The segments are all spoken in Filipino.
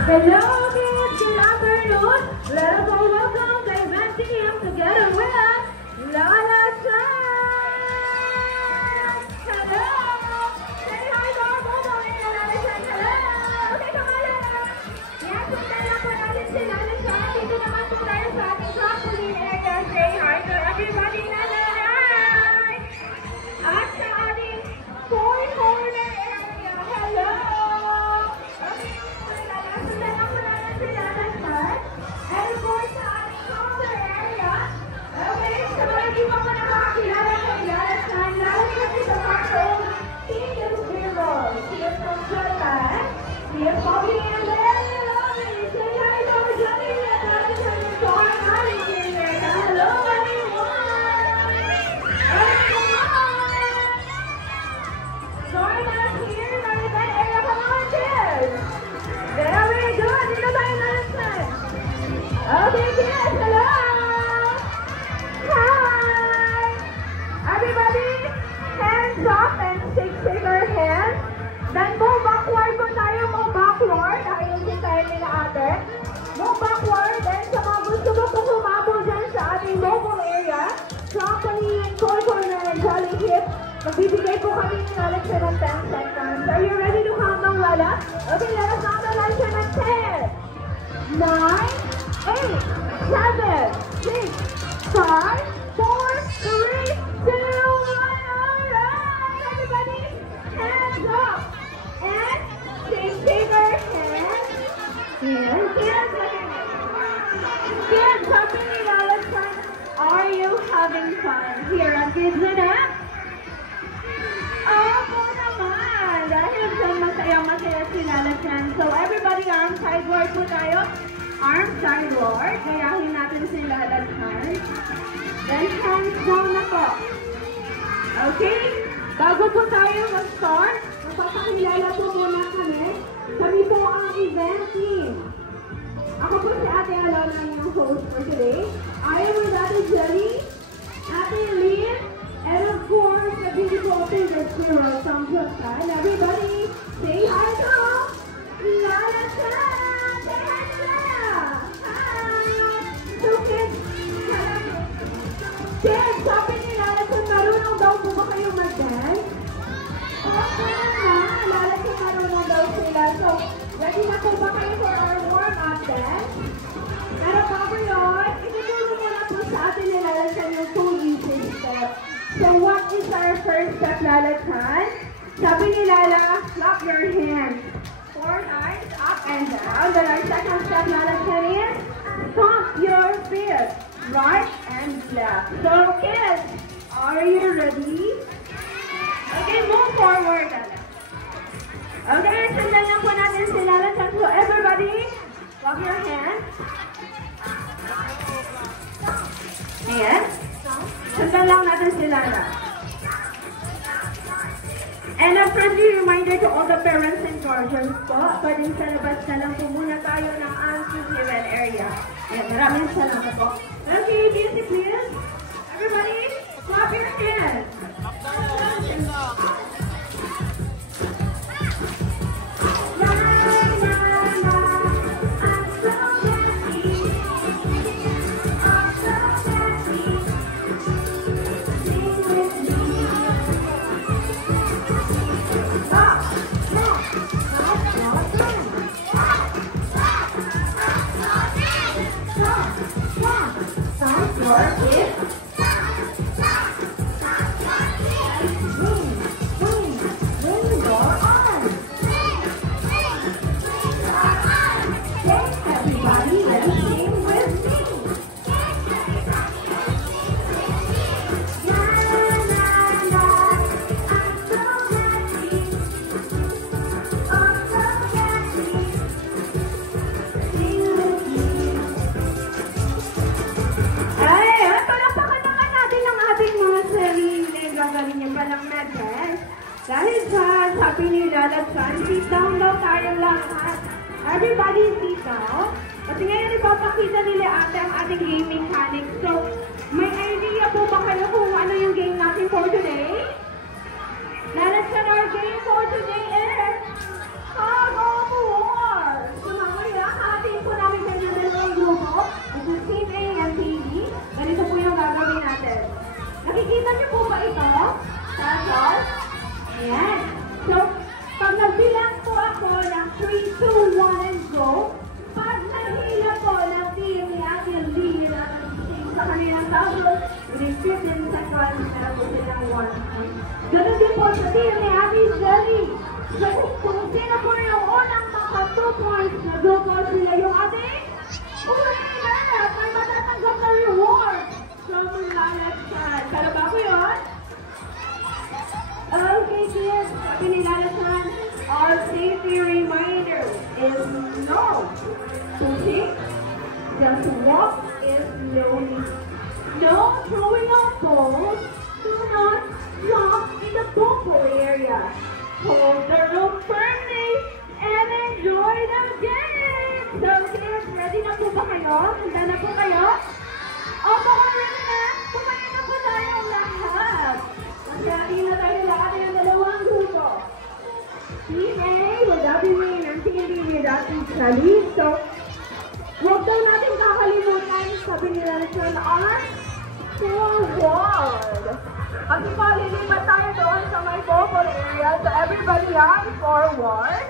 Hello kids, good afternoon. Let us all welcome the event team together with Lala Chan. Hello. Say hi to our mobile and Lala Chan. Hello. Okay, come on Lala. Yes, punta lang po natin si Lala Chan. Dito naman po tayo sa ating trampoline area. Say hi to everybody na nanay. At sa ating toy corner area. Hello. And of course, sa ating counter area, okay, sa mga hindi pa pa nakakakilala kay Lala Chan, lalo kami sa background, Team Heroes. He is from Japan. He is probably in very lovely. Say hi to our Johnny and Lala Chan and to our managing area. Hello, everyone! And come on! Join us here in our event area. Come on, kids! Very good! Dito tayo, Lala Chan! Okay, kids, hello! Hi! Everybody, hands up and shake our hands. Then move backward po tayo, move backward. Ayusin tayo nila ate. Move backward. Then sa mga gusto mo po humabol dyan sa ating mobile area, trampoline, toy corner, and jolly hip, magbibigay po kami ni Lala Chan ng 10 seconds. Are you ready to count down, Lala? Okay, let us count down Lala Chan ng 10, 9, 8, 7, 6, 5, 4, 3, 2, 1. Alright, everybody, hands up and shake our hands. Kids, sabi ni Lala Chan, are you having fun here at Disneyland? Opo naman, dahil sa masaya-masaya si Lala Chan. So everybody, arm sideward po tayo. Arm sideward, gayahin natin si Lala Chan. Then hands down na po. Okay? Bago po tayo mag-start, magpapakilala po muna kami. Kami po ang event team. Ako po si Ate Alona, yung host for today. I am with Ate Jelly, Ate Lynn, and of course, the beautiful favorite hero from Japan. Everybody, say hi to Lala Chan! Say hi to Lala! So kids, sabi ni Lala Chan, marunong daw po ba kayo mag-dance? Okay na, Lala Chan, marunong daw sila. So, ready na po ba kayo for our warm-up dance? Ano pa po yun? Ituturo mo na po sa atin ni Lala Chan yung 2 easy steps. So, what is our first step, Lala Chan? Sabi ni Lala, clap your hands 4 times, up and down. Then our second step, Lala Chan, is stomp your feet, right and left. So kids, are you ready? Okay, move forward. Okay, sundan lang po natin si Lala Chan. So everybody, clap your hands. Ayan. Sundan lang natin si Lala. And a friendly reminder to all the parents and guardians po, pwedeng sa labas na lang po muna tayo ng ating event area. Ayan, maraming salamat po. Okay, music please. Everybody, clap your hands. Dahil sa sabi ni Lala Chan, sit down daw tayo lahat. Everybody sit down. Kasi ngayon ipapakita nila ate ang ating game mechanics. So, may idea po ba kayo kung ano yung game natin for today? Lala Chan, our game for today is Tug of War. So, mamaya sa team ni Ate Jelly. So, kung sino po yung unang maka 2 points na grupo, sila yung ating winner! May matatanggap na reward from Lalatan. Pero bago yun, okay kids, sabi ni Lalatan, our safety reminder is no pushing, just walk is no need. No throwing of balls, do not drop in the bubble area. Hold the rope firmly and enjoy the game! So kids, ready na po ba kayo? Handa na po kayo? Opo, ready na! Kumain na po tayong lahat! Masyati na tayo lahat ng dalawang grupo. Team A, wala din ng Team B with Ate Sally. So, huwag daw natin kakalimutan, sabi nila na forward. Kasi po, lilipat tayo doon sa may bubble area. So, everybody line forward.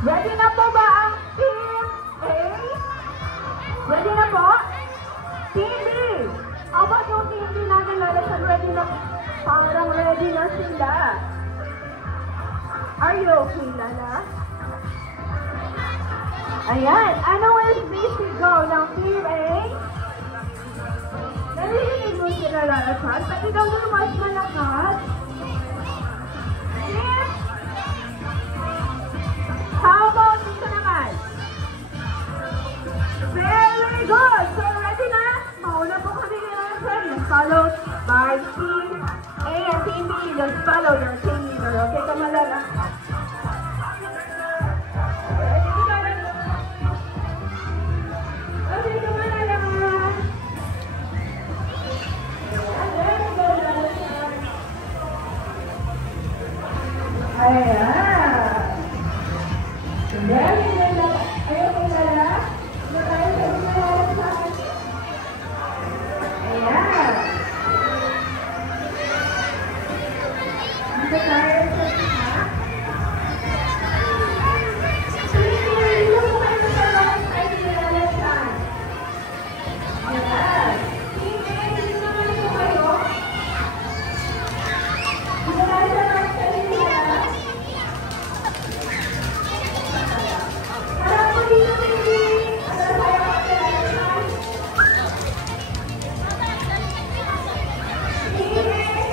Ready na po ba ang Team A? Ready na po? Team B. How about yung Team B natin, Lalatan? Ready na? Parang ready na sila. Are you okay, Lala? Ayan. Ano is basic go ng Team A? Narinig mo sila, Lalatan? Pati daw yung mas malakas. Team? How about dito naman? Very good! So, ready na? Mauna po kami Lalatan. Followed by Team A and Team B. Just follow your team leader. Okay, come on, Lala. Ayan. Very good. Ayaw ko Lala. Na tayo sa Lalatan. Ayan. Dito tayo sa sima. Sige, dito po kayo sa right side ni Lalatan. Ayan. Sige, dito naman po kayo. Dito tayo sa right side ni Lalatan. Harap po dito, baby. Harap tayo kasi Lalatan. Sige, hello.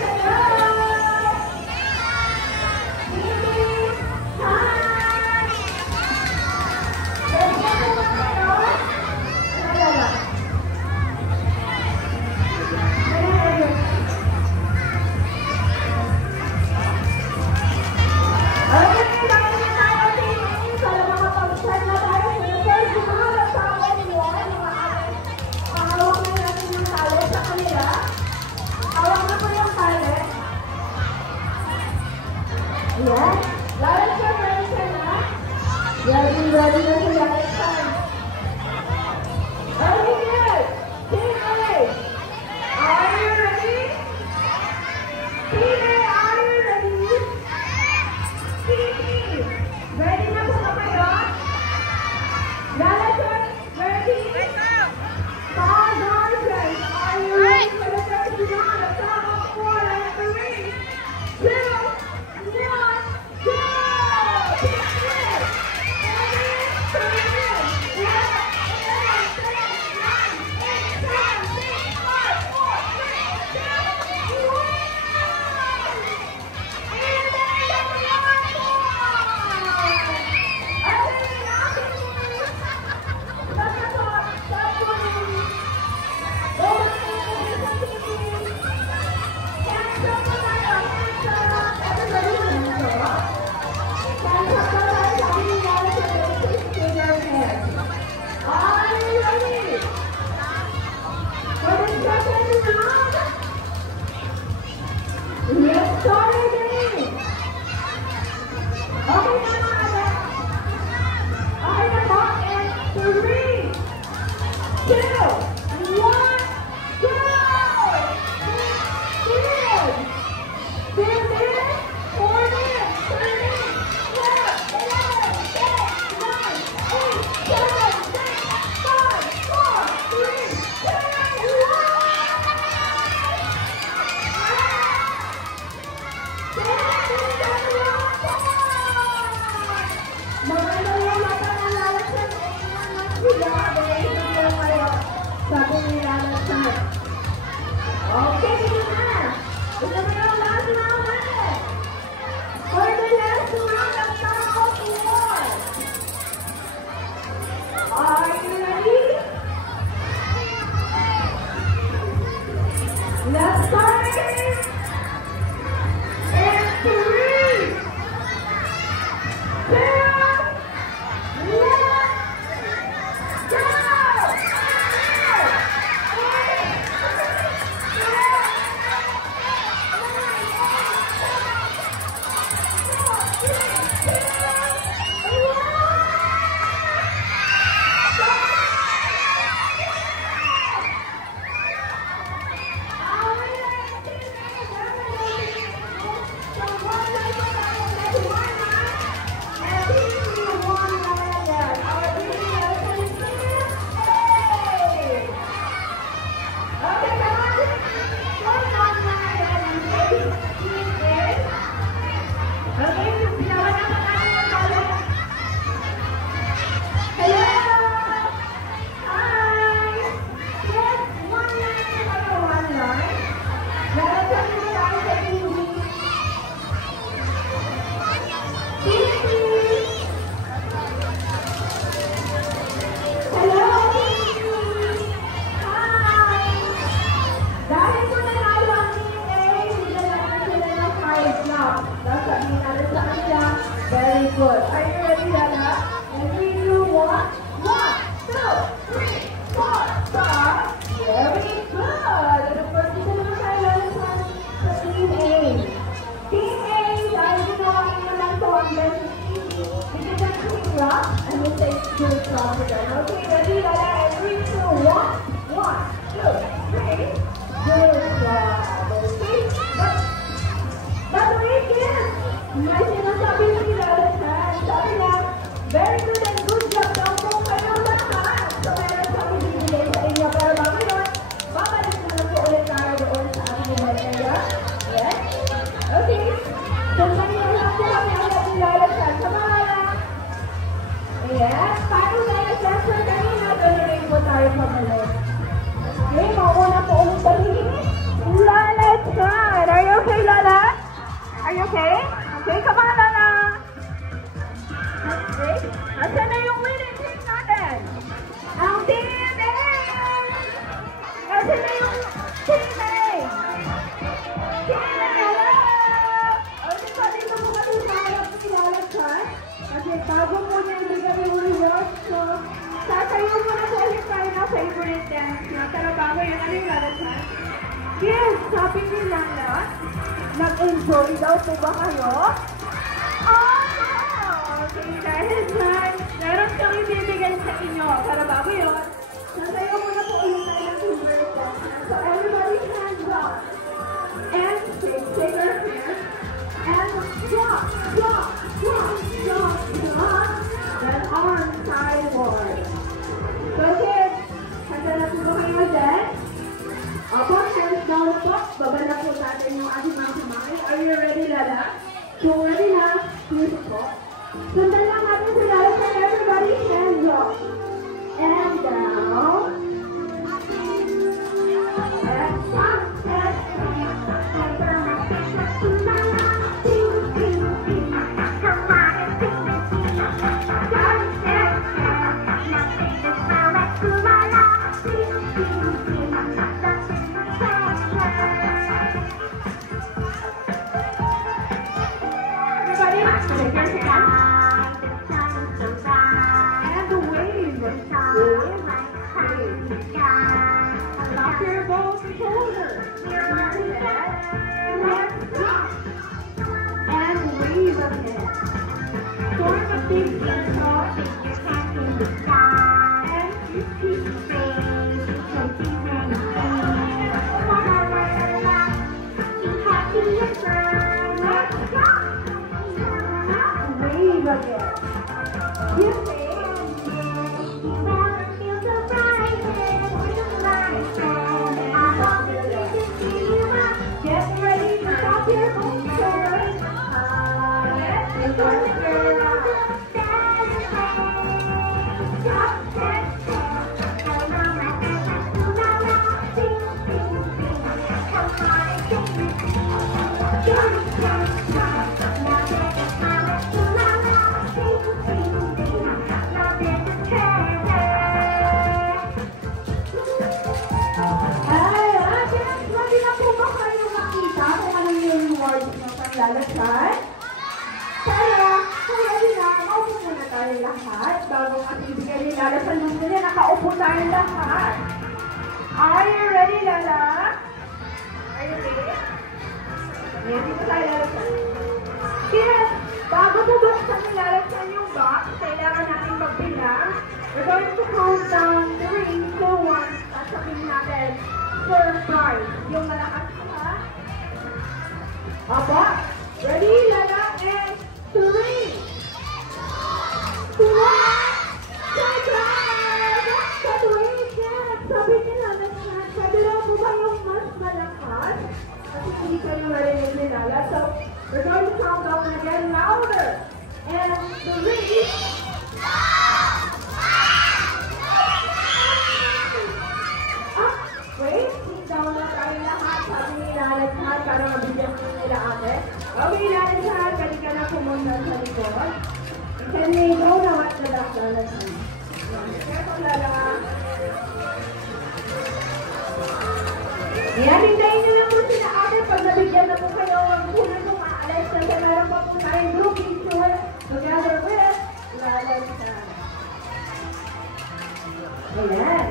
Ayan. Lalatan, ready ka na? Ready na si Lalatan. Okay, good. Team A. Are you ready? Team A, are you ready? Team B, ready na po ba kayo? Lalatan, ready? Father, guys, are you ready for the first round of top of 4 and 3, 2, 1, go! Team A, ready? 3, Grabe, hindi lang kayo. Sabi niya na sa okay, sige na. Ito na yung last round natin. For the last round of knockout war. Are you ready? Let's start. And 3, 2, 1, go! Very good. Are you ready, Lala? And 3, 2, 1. 1, 2, 3, 4, 5. Very good. And of course, dito naman tayo Lala sa Team A. Team A, dahil ginawa nyo lang ito ang versus Team B. Because I'm Team Rock, and we'll take two from them. Okay, ready, Lala? And 3, 2, 1. 1, 2, 3. Good job. Okay. By the way, kids, may sinasabi na kilala siya. Sabi niya, very good and good job daw po kayo lahat. So, meron kami bibigay sa inyo. Pero bago yun, babalik na lang po ulit tayo doon sa ating area. Yes? Okay. So, kanina lang po kami ulit kilala siya. Samahan lang. Yes. Paano na yung sensor kanina? Doon rin po tayo pabalik. Okay, mauna po ulit kami. Lala Chan! Are you okay, Lala? Are you okay? Okay, come on, Lala. Okay. Nasaan na yung winning team natin? Ang Team A! Nasaan na yung Team A? Team A, hello! Okay, so dito po kami maharap ni Lala Chan. Kasi bago po niya ibigay yung results. So, tatayo mo na po ulit tayo na favorite dance niya. Pero bago yun, ano yung Lala Chan? Yes, sabi ni Lala, nag-enjoy daw po ba kayo? Okay, dahil dyan, meron kang ibibigay sa inyo. Para bago yun, natayo muna po ulit tayo ng favorite dance. So everybody hands up. And shake your hands. And drop, drop, drop, drop, drop. Then arms sideward. So kids, handa na po ba kayo dyan? Opo, hands down na po. Baba na po natin yung ating mga kumain. Are you ready, Lala? So, ready na. Music po. Sundan lang natin si Lala sa everybody. Hands up. And down. And up. Get ready to stop your motor. Lalakad. Kaya ready na, maupo muna tayo lahat. Bago ang ibigay ni Lala sa luto niya, nakaupo tayo lahat. Are you ready, Lala? Are you ready? Ayan, dito tayo lalakad. Kaya, bago bubuksan ni Lala sa yung box, kailangan natin magbilang. We're going to count down 3, 2, 1. At sabihin natin, surprise. Yung malakas ha? Aba, ready, Lala, and 3, 2, 1, surprise! But wait, yes, sabi nila, sabi lang po ba yung mas malakas? Kasi hindi kayo marinig ni Lala. So, we're going to count down again louder. And 3, wait, sit down na tayo lahat. Sabi ni Lala lahat para mabigyan mo nila ate. Okay, Lala lahat, pwede ka na pumunta sa likod. You can lay down na what the doctor has done. Careful, Lala. Ayan, hintayin nyo lang po sila ate. Pag nabigyan na po kayo, huwag po na po maalis. Kasi meron pa po tayong group picture together with Lala lahat. Ayan.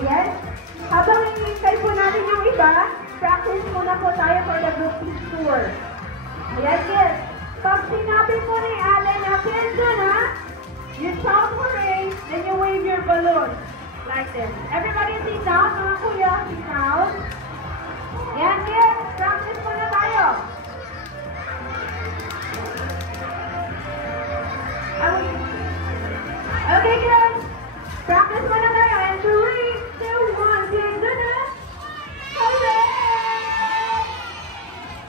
Ayan. Habang hinihintay po natin yung iba, practice muna po tayo for the group tour. Ayan, kids. Pag sinabi po ni Allen na kids na, you shout hooray, then you wave your balloon. Like this. Everybody sit down, mga kuya, sit down. Ayan, kids. Practice muna tayo. Okay, kids. Practice muna tayo. And 3, 2, 1, kids na. Hooray!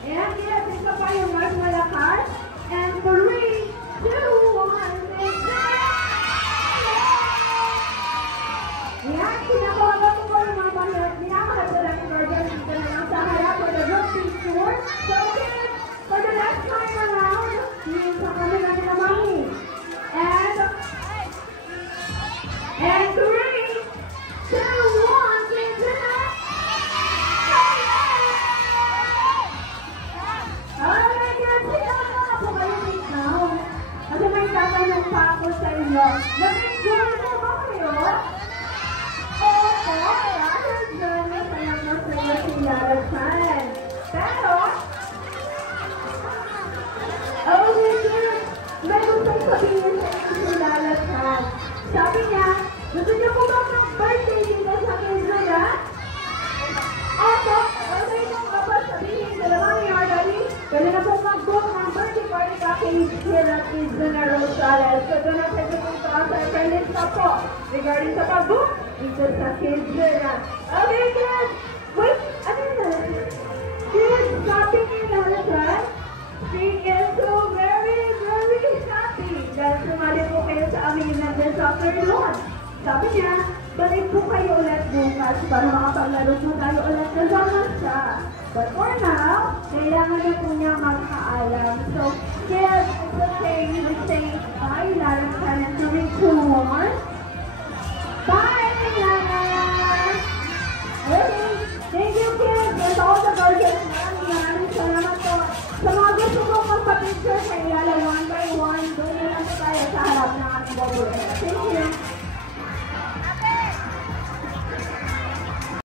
Ayan, kids. Ito pa yung mas malakas. And 3, 2, 1, kids na. Ayan, kinakawagan ko po yung mga pangya't binakalat ko lang yung organ dito na lang sa harap for the group picture. So, kids, for the last time around, yung sa kami natin na mami. And 3, 2, 1, kids na. Alright, kids, sinama po kayo sit down. Kasi may tatanong pa ako sa inyo. Nag-enjoy mo ba kayo? Oo, rather than masayang masaya si Lala Chan. Pero, okay, kids, may gustong sabihin sa inyo si Lala Chan. Sabi niya, gusto niyo po ba mag-birthday dito sa Quezona? Opo, okay nung kapag sabihin sa naman ni Ardali, pwede na po mag-book ng birthday party package here at Quezona Rosales. So, doon ang pwede po ito sa lista po regarding sa pag-book dito sa Quezona. Okay, kids! Wait, ano yun? Kids, sabi ni Lala Chan, she is so very, very happy dahil sumali po kayo sa aming event this afternoon. Sabi niya, balik po kayo ulit bukas para makapaglaro po tayo ulit kasama siya. But for now, kailangan na po niya magpaalam. So, kids, it's okay. We say